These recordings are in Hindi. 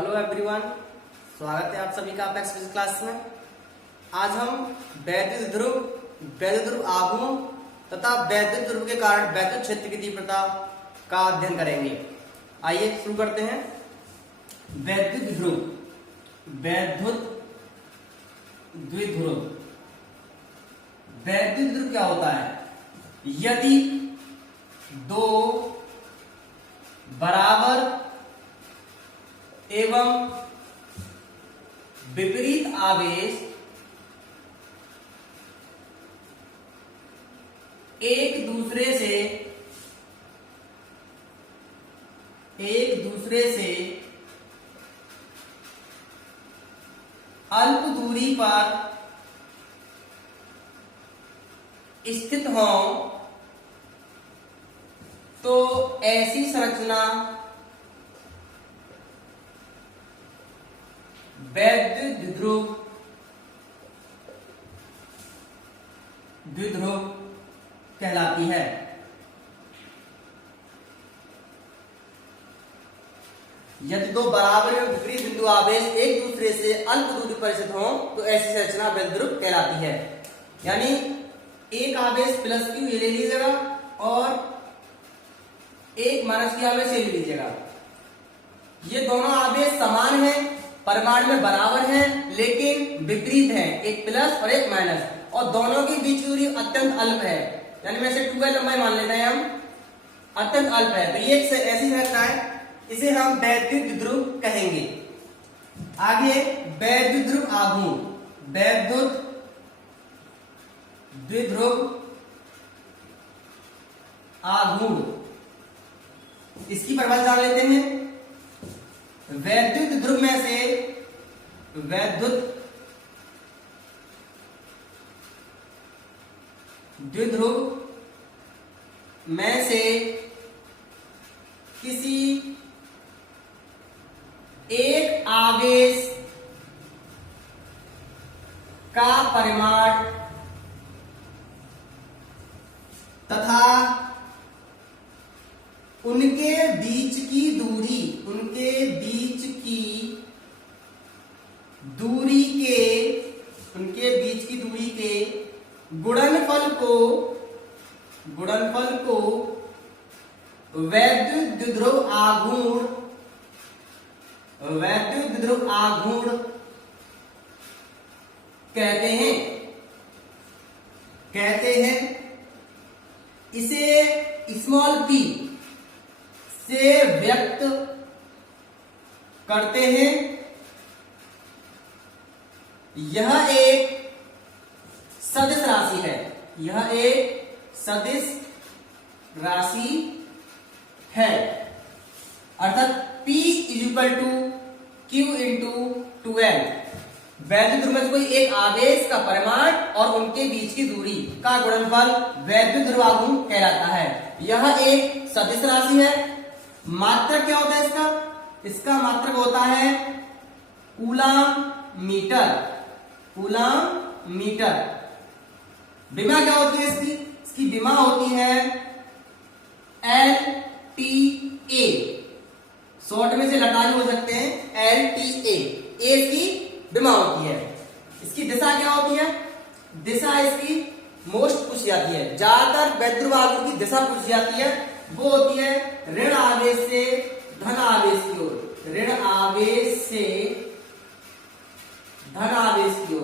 हेलो एवरीवन, स्वागत है आप सभी का अपेक्स फिजिक्स क्लास में। आज हम वैद्युत ध्रुव आघूर्ण तथा वैद्युत ध्रुव के कारण वैद्युत क्षेत्र की तीव्रता का अध्ययन करेंगे। आइए शुरू करते हैं। वैद्युत द्विध्रुव क्या होता है? यदि दो बराबर एवं विपरीत आवेश एक दूसरे से अल्प दूरी पर स्थित हों तो ऐसी संरचना वैद्युत द्विध्रुव कहलाती है। यदि दो बराबर एवं विपरीत बिंदु आवेश एक दूसरे से अल्प दूरी पर स्थित हों तो ऐसी संरचना वैद्युत ध्रुव कहलाती है। यानी एक आवेश प्लस क्यू ये ले लीजिएगा और एक माइनस क्यू आवेश ये ले लीजिएगा। ये दोनों आवेश समान हैं, परिमाण में बराबर हैं, लेकिन विपरीत हैं, एक प्लस और एक माइनस, और दोनों की बीच की दूरी अत्यंत अल्प है। यानी में से 2l लंबाई मान लेते हैं हम, अत्यंत अल्प है। तो ये ऐसी संरचना है, इसे हम वैद्युत द्विध्रुव कहेंगे। आगे वैद्युत ध्रुव आघूर्ण, वैद्युत द्विध्रुव आघूर्ण, इसकी परिभाषा जान लेते हैं। वैद्युत ध्रुव में से वैद्युत द्विध्रुव में से किसी एक आवेश का परिमाण तथा उनके बीच की दूरी के गुणनफल को वैद्युत द्विध्रुव आघूर्ण कहते हैं। इसे स्मॉल p से व्यक्त करते हैं। यह एक सदिश राशि है, अर्थात P = Q × 2l। वैद्युत ध्रुव में कोई एक आवेश का परिमाण और उनके बीच की दूरी का गुणनफल वैद्युत ध्रुव आघूर्ण कहलाता है। यह एक सदिश राशि है। मात्रक क्या होता है इसका? इसका मात्रक होता है कूलम मीटर। विमा क्या होती है इसकी विमा होती है LTA, शॉर्ट में से लटाई हो सकते हैं LTA, A की विमा होती है। इसकी दिशा क्या होती है? दिशा इसकी मोस्ट पूछी जाती है, ज्यादातर वैद्युत ध्रुव आघूर्ण की दिशा पूछी जाती है। वो होती है ऋण आवेश से धन आवेश की ओर, ऋण आवेश से धन आवेश की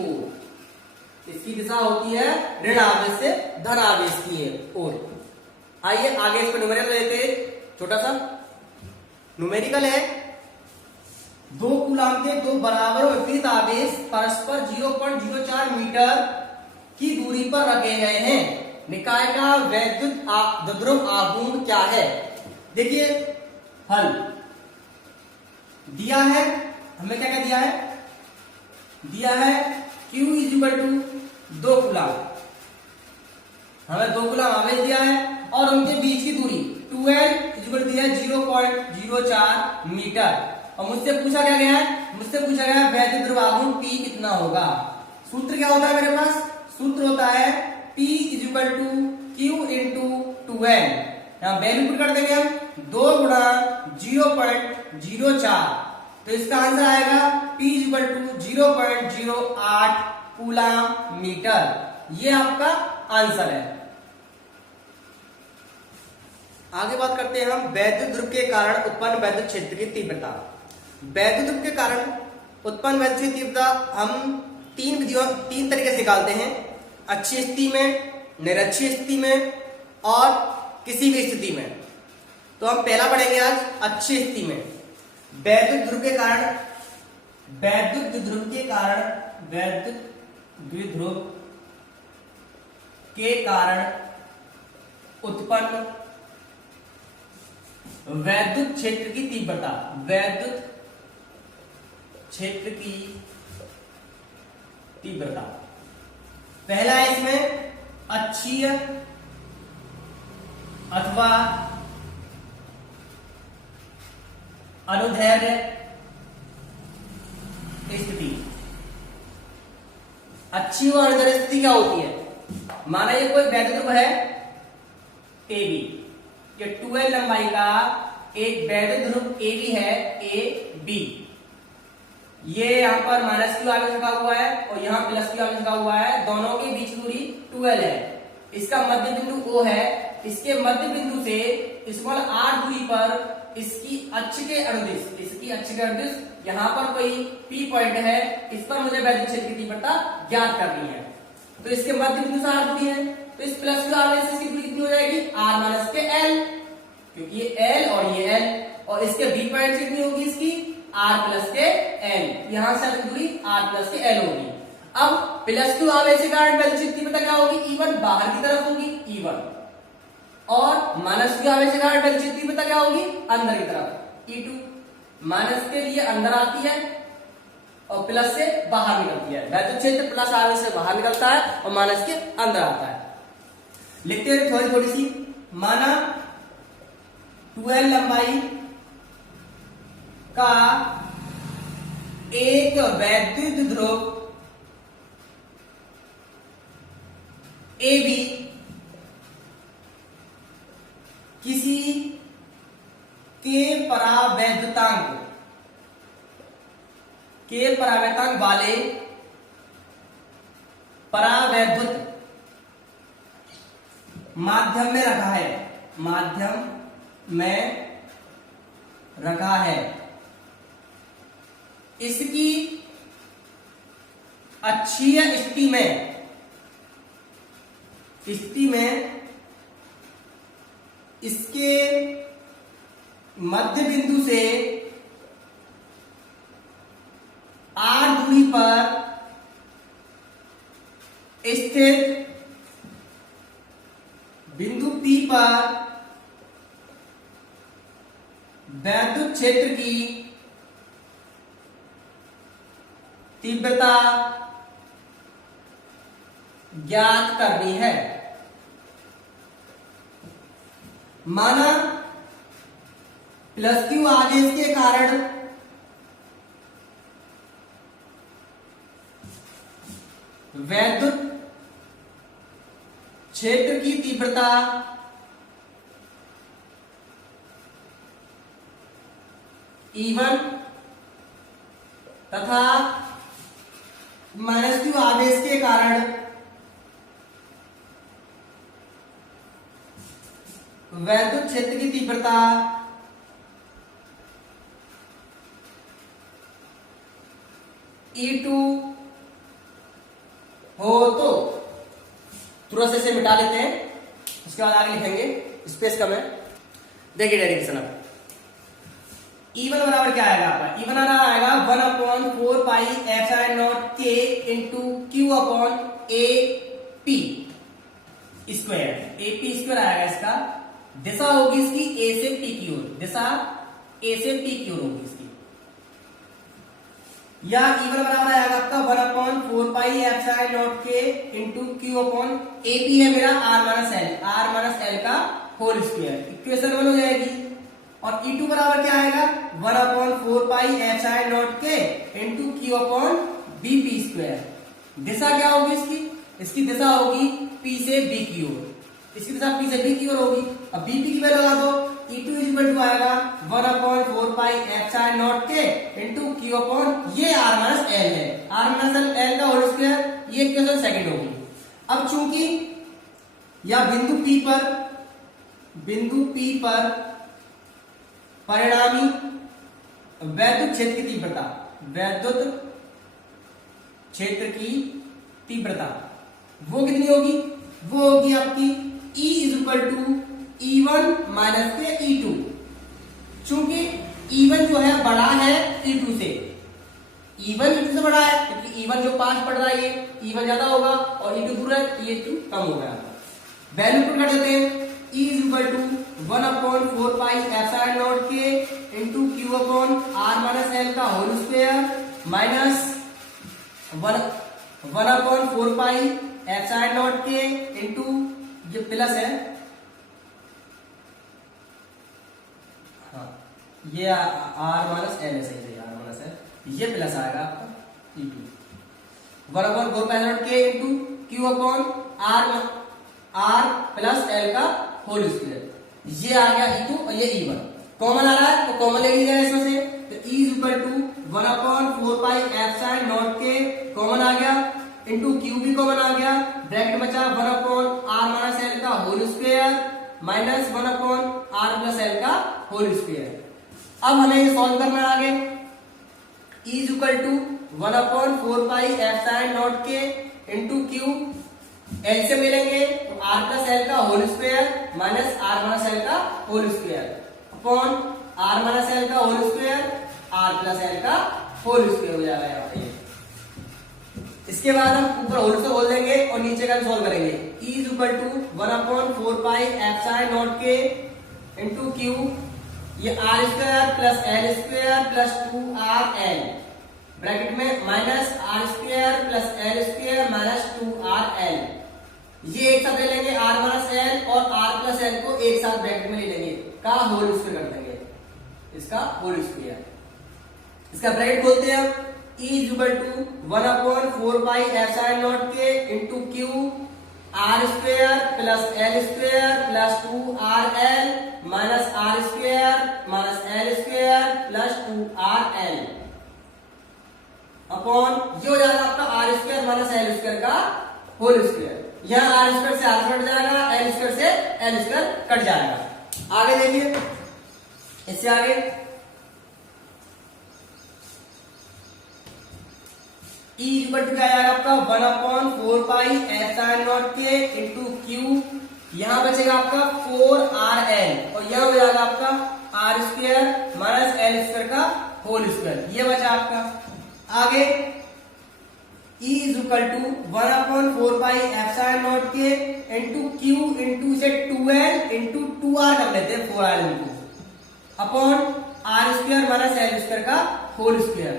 ओर। इसकी दिशा होती है ऋण आवेश से धन आवेश की ओर। आइए आगे इसको न्यूमेरिकल लेते हैं। छोटा सा न्यूमेरिकल है। 2 कूलम के दो बराबर और विपरीत आवेश परस्पर 0.04 मीटर की दूरी पर रखे गए हैं। निकाय का वैद्युत द्विध्रुव आघूर्ण क्या है? देखिए हल दिया है हमें, क्या दिया है? दिया है Q = 2 कूलम, हमें 2 कूलम आवेश दिया है और उनके बीच की दूरी 2l दिया है 0.04 मीटर। और मुझसे पूछा क्या गया है? मुझसे पूछा गया है वैद्युत ध्रुव आघूर्ण P कितना होगा। सूत्र क्या होता है मेरे पास? सूत्र होता है P = Q × 2n। यहां वैल्यू पुट कर देंगे हम, 2 गुणा 0.04, तो इसका आंसर आएगा P equal to 0.08 coulomb metre. ये आपका आंसर है। आगे बात करते हैं हम वैद्युत ध्रुव के कारण उत्पन्न वैद्युत क्षेत्र की तीव्रता। वैद्युत ध्रुव के कारण उत्पन्न वैद्युत क्षेत्र की तीव्रता हम तीन तरीके से निकालते हैं, अच्छी स्थिति में, निरक्षीय स्थिति में और किसी भी स्थिति में। तो हम पहला पढ़ेंगे आज अच्छी स्थिति में। वैद्युत ध्रुव के कारण उत्पन्न वैद्युत क्षेत्र की तीव्रता, वैद्युत क्षेत्र की तीव्रता। पहला है इसमें अक्षीय अथवा अनुदैर्ध्य स्थिति। अच्छी और अनुदैर्ध्य स्थिति क्या होती है? माना ये कोई वैद्युत ध्रुव है AB, ये 12 लंबाई का एक वैद्युत ध्रुव AB है AB। ये यहाँ पर माइनस क्यू आगे लिखा हुआ है और यहाँ प्लस क्यू आगे लिखा हुआ है, दोनों के बीच की दूरी 12 है। इसका मध्य बिंदु O है, इसके मध्य बिंदु से स्मॉल r दूरी पर इसकी अक्ष के अनुदिश यहाँ पर कोई P पॉइंट है, इस पर मुझे वैद्युत क्षेत्र की तीव्रता ज्ञात करनी है। तो इसके मध्य बिंदु से r दूरी है, तो इस प्लस क्यू आगे से इसकी दूरी कितनी हो जाएगी? r माइनस के l, क्योंकि ये L और ये L, और इसके B पॉइंट से कितनी होगी? इसकी r प्लस के l, यहां से दूरी r प्लस के l होगी। अब प्लस क्यू आवेश के कारण वैद्युत क्षेत्र की तीव्रता क्या होगी? E1 बाहर की तरफ होगी E1, और माइनस क्यू आवेश के कारण वैद्युत क्षेत्र की तीव्रता क्या होगी? अंदर की तरफ E2। माइनस के लिए अंदर आती है और प्लस से बाहर निकलती है। वैद्युत क्षेत्र प्लस आवेश से बाहर निकलता है और माइनस के अंदर आता है। लिखते हैं थोड़ी सी। माना 12 लंबाई का एक वैद्युत ध्रुव AB किसी के परावैद्युतांक वाले परावैद्युत माध्यम में रखा है। इसकी अक्षीय स्थिति में इसके मध्य बिंदु से r दूरी पर स्थित बिंदु P पर वैद्युत क्षेत्र की तीव्रता ज्ञात करनी है। माना प्लस क्यू आवेश के कारण वैद्युत क्षेत्र की तीव्रता E1 तथा माइनस क्यू आवेश के कारण वैद्युत क्षेत्र की तीव्रता E2 हो। तो तुरंत से इसे मिटा लेते हैं, उसके बाद आगे लिखेंगे, स्पेस कम है। देखिए डेरिवेशन अब E1 बराबर क्या आएगा आपका? E1 आएगा 1/4 pi epsilon naught K into Q upon AP square. AP square आएगा इसका। दिशा होगी इसकी A से P की ओर, दिशा A से P की ओर होगी इसकी। या E1 बराबर आएगा आपका 1/4 pi epsilon naught K into Q upon AP है मेरा R माइनस L का होल स्क्वायर। इक्वेशन 1 हो जाएगी। और E2 बराबर क्या आएगा? 1/4 pi epsilon naught K into Q upon BP square. दिशा क्या होगी इसकी? इसकी दिशा होगी P से B की ओर, इसकी दिशा P से B की ओर होगी। अब BP की वैल्यू लगा दो, E2 इज इक्वल टू आएगा 1/4 पाई एप्सिलॉन नॉट के इनटू Q अपॉन ये r माइनस l है, r माइनस l का होल स्क्वायर, ये इक्वेशन सेकंड होगी। अब चूंकि या बिंदु P पर परिणामी वैद्युत क्षेत्र की तीव्रता वो कितनी होगी, वो होगी आपकी E is equal to E1 minus के E2। चूंकि E1 जो है बड़ा है E2 से, E1 E2 से बड़ा है क्योंकि E1 जो पास पड़ रहा है ये E1 ज्यादा होगा और E2 दूर है, E2 कम हो गया। वैल्यू पुट कर देते हैं, E is equal to 1/4 pi epsilon naught के into Q upon r minus l का whole square minus 1/4 pi epsilon naught के इनटू ये प्लस है, हाँ ये r माइनस l है, सही r माइनस है, ये प्लस आएगा आपका E2 1/4 पाई नॉट के into Q upon r plus l का होल स्क्वायर, ये आ गया E2 और ये E1 कॉमन आ रहा है तो कॉमन ले लीजिएगा इसमें से, तो E is equal to 1/4 pi epsilon naught के कॉमन आ गया इनटू Q भी कॉमन आ गया, ब्रैकेट बचा 1/r माइनस l का whole square minus 1/r plus l का होल स्क्वायर। अब हमें ये सॉल्व करना है आगे, E is equal to 1/4 pi epsilon naught के इनटू Q, L से मिलेंगे तो r प्लस l का whole square minus r minus l का whole square upon r minus l का whole square r plus l का होल स्क्वायर हो जाएगा यहाँ पे। इसके बाद हम ऊपर होल से बोल देंगे और नीचे का सॉल्व करेंगे। E is equal to 1/4 pi epsilon naught के इनटू Q, ये r square plus l square plus 2rl bracket में minus r square plus l square minus 2rl, ये एक साथ ले लेंगे r माइनस l और r प्लस l को एक साथ ब्रैकेट में ले लेंगे का होल स्क्वायर कर देंगे, इसका होल स्क्वायर, इसका ब्रैकेट खोलते हैं हम। E is equal to 1/4 pi epsilon naught के into Q r square plus l square plus 2rl minus r square minus l square plus 2rl upon ये हो जाएगा आपका r square minus l square का होल स्क्वायर, यहाँ r स्क्वायर से r कट जाएगा, l स्क्वायर से l स्क्वायर कट जाएगा। आगे देखिए, इससे आगे E इक्वल टू क्या आएगा आपका 1/4 पाई एप्सिलॉन नॉट के इनटू Q, यहाँ बचेगा आपका 4rl और यह हो जाएगा आपका r square minus l square का होल स्क्वायर, ये बचा आपका। आगे E is equal to 1/4 pi epsilon naught के इनटू Q इनटू से 2l इनटू 2r कर लेते हैं 4r into upon r square minus l square का होल स्क्वायर।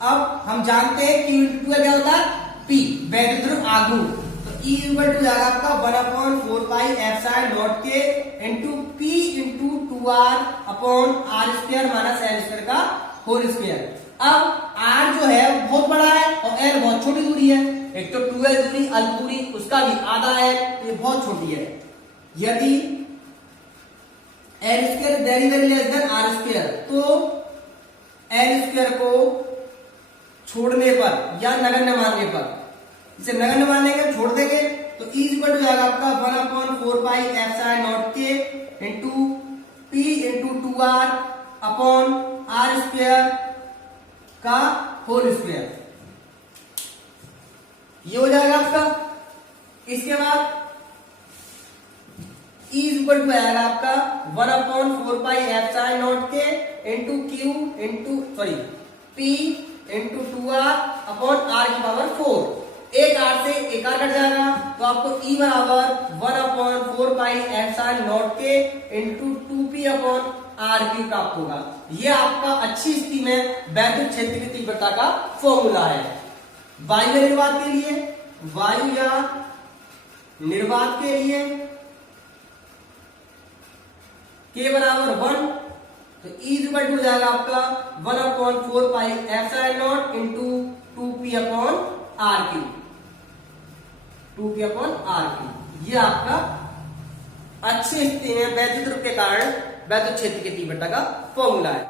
अब हम जानते हैं Q इंटू 2 क्या होता है P, वैद्युत ध्रुव आघूर्ण, तो E इक्वल टू जाएगा आपका 1/4 पाई एप्सिलॉन नॉट के into P into 2r upon r square minus l square का होल स्क्वायर। अब r जो है बहुत बड़ा है और l बहुत छोटी दूरी है, एक तो 2l दूरी अल्प दूरी उसका भी आधा है, ये बहुत छोटी है। यदि l square very very less than r square, तो l स्क्वायर को छोड़ने पर या नगण्य मानने पर, इसे नगण्य मानेंगे छोड़ देंगे तो E इक्वल टू जाएगा आपका 1/4 पाई एप्सिलॉन नॉट के into P into 2r upon r square का होल स्क्वायर, ये हो जाएगा आपका। इसके बाद E इक्वल टू आएगा आपका 1/4 पाई एप्सिलॉन नॉट के into Q into P into 2r upon r की पावर 4, एक r से एक r कट जाएगा तो आपको E बराबर 1/4 पाई एप्सिलॉन नॉट के इंटू 2p अपॉन r³ प्राप्त होगा। ये आपका अच्छी स्थिति में वैद्युत क्षेत्र की तीव्रता का फॉर्मूला है। वायु निर्वात के लिए, वायु या निर्वात के लिए k बराबर 1, तो E इक्वल टू जाएगा आपका 1/4 pi epsilon not into 2p upon r³, 2p upon r³। ये आपका अच्छी स्थिति में वैद्युत ध्रुव के कारण वैद्युत क्षेत्र की तीव्रता का फॉर्मूला है।